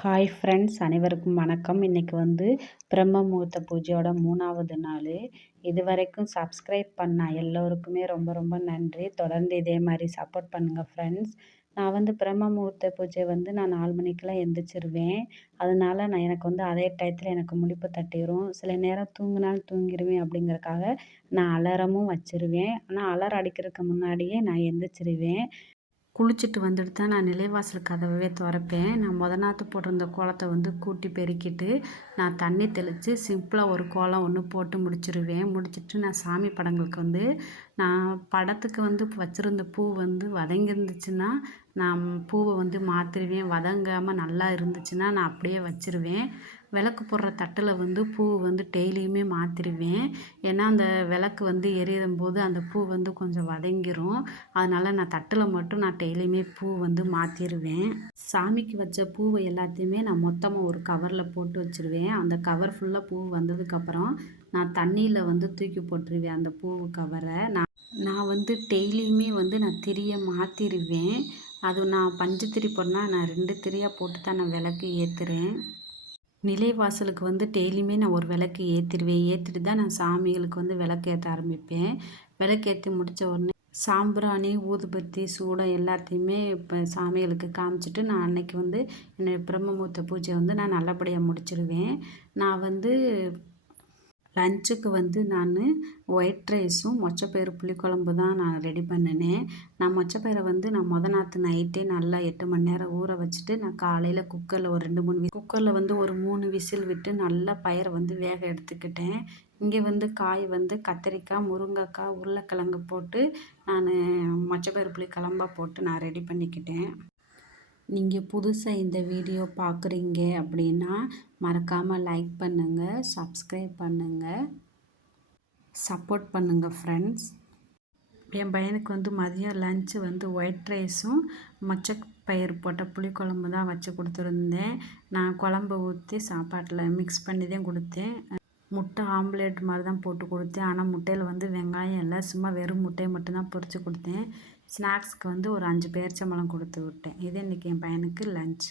Hi friends, அனைவருக்கும் வணக்கம். இன்றைக்கி வந்து பிரம்ம முகூர்த்த பூஜையோட 3வது நாள். இதுவரைக்கும் சப்ஸ்கிரைப் பண்ண எல்லோருக்குமே ரொம்ப ரொம்ப நன்றி. தொடர்ந்து இதே மாதிரி சப்போர்ட் பண்ணுங்கள் ஃப்ரெண்ட்ஸ். நான் வந்து பிரம்ம முகூர்த்த பூஜை வந்து நான் 4 மணிக்கெலாம் எந்திரிச்சிருவேன். அதனால எனக்கு வந்து அதே டயத்தில் எனக்கு முழிப்பு தட்டிடும். சில நேரம் தூங்கினாலும் தூங்கிடுவேன். அப்படிங்கிறக்காக நான் அலாரமும் வச்சுருவேன். ஆனால் அலாரம் அடிக்கிறதுக்கு முன்னாடியே நான் எந்திரிச்சிருவேன். குளிச்சுட்டு வந்துட்டு தான் நான் நிலைவாசல் கதவவே திறப்பேன். நான் நாற்று போட்டிருந்த கோலத்தை வந்து கூட்டி பெருக்கிட்டு நான் தண்ணி தெளித்து சிம்பிளாக ஒரு கோலம் ஒன்று போட்டு முடிச்சிருவேன். முடிச்சுட்டு நான் சாமி படங்களுக்கு வந்து நான் படத்துக்கு வந்து வச்சுருந்த பூ வந்து வதங்கிருந்துச்சுன்னா நான் பூவை வந்து மாற்றிடுவேன். வதங்காமல் நல்லா இருந்துச்சுன்னா நான் அப்படியே வச்சுருவேன். விளக்கு போடுற தட்டில் வந்து பூ வந்து டெய்லியுமே மாற்றிடுவேன். ஏன்னா அந்த விளக்கு வந்து எரியும் போது அந்த பூ வந்து கொஞ்சம் வதங்கிரும். அதனால் நான் தட்டில் மட்டும் நான் டெய்லியுமே பூ வந்து மாற்றிடுவேன். சாமிக்கு வச்ச பூவை எல்லாத்தையுமே நான் மொத்தமாக ஒரு கவரில் போட்டு வச்சுருவேன். அந்த கவர் ஃபுல்லாக பூ வந்ததுக்கப்புறம் நான் தண்ணியில் வந்து தூக்கி போட்டுருவேன் அந்த பூ கவரை. நான் வந்து டெய்லியுமே வந்து நான் திரியை மாற்றிடுவேன். அது நான் பஞ்சு திரி போடனா நான் 2 திரியாக போட்டு தான் நான் விளக்கு ஏற்றுறேன். நிலைவாசலுக்கு வந்து டெய்லியுமே நான் ஒரு விளக்கு ஏற்றிடுவேன். ஏற்றிட்டு தான் நான் சாமிகளுக்கு வந்து விளக்கு ஏற்ற ஆரம்பிப்பேன். விளக்கு ஏற்றி முடித்த உடனே சாம்பிராணி, ஊதுபத்தி, சூடம் எல்லாத்தையுமே இப்போ சாமிகளுக்கு காமிச்சிட்டு நான் அன்னைக்கு வந்து என்னுடைய பிரம்ம முகூர்த்த பூஜை வந்து நான் நல்லபடியாக முடிச்சிடுவேன். நான் வந்து லஞ்சுக்கு வந்து நான் ஒயிட் ரைஸும் மொச்சப்பயிறு புளிக்குழம்பு தான் நான் ரெடி பண்ணினேன். நான் மொச்சப்பயிரை வந்து நான் நாற்று நைட்டே நல்லா 8 மணி நேரம் ஊற வச்சுட்டு நான் காலையில் குக்கரில் ஒரு 2, 3 குக்கரில் வந்து ஒரு 3 விசில் விட்டு நல்லா பயிரை வந்து வேக எடுத்துக்கிட்டேன். இங்கே வந்து காய் வந்து கத்திரிக்காய், முருங்கைக்காய், உருளைக்கிழங்கு போட்டு நான் மொச்சப்பயிறு புளிக்குழம்பா போட்டு நான் ரெடி பண்ணிக்கிட்டேன். நீங்கள் புதுசாக இந்த வீடியோ பார்க்குறீங்க அப்படின்னா மறக்காமல் லைக் பண்ணுங்கள், சப்ஸ்கிரைப் பண்ணுங்கள், சப்போர்ட் பண்ணுங்கள் ஃப்ரெண்ட்ஸ். என் பையனுக்கு வந்து மதியம் லஞ்சு வந்து ஒயிட் ரைஸும் மொச்சப்பயிறு போட்ட புளிக்குழம்பு தான் வச்சு கொடுத்துருந்தேன். நான் குழம்பு ஊற்றி சாப்பாட்டில் மிக்ஸ் பண்ணி தான் கொடுத்தேன். முட்டை ஆம்லேட் மாதிரி தான் போட்டு கொடுத்தேன். ஆனால் முட்டையில் வந்து வெங்காயம் இல்லை, சும்மா வெறும் முட்டையை மட்டும்தான் பொரித்து கொடுத்தேன். ஸ்நாக்ஸ்க்கு வந்து ஒரு 5 பேரிச்சம்பழம் கொடுத்து விட்டேன். இது இன்றைக்கி என் பையனுக்கு லஞ்ச்.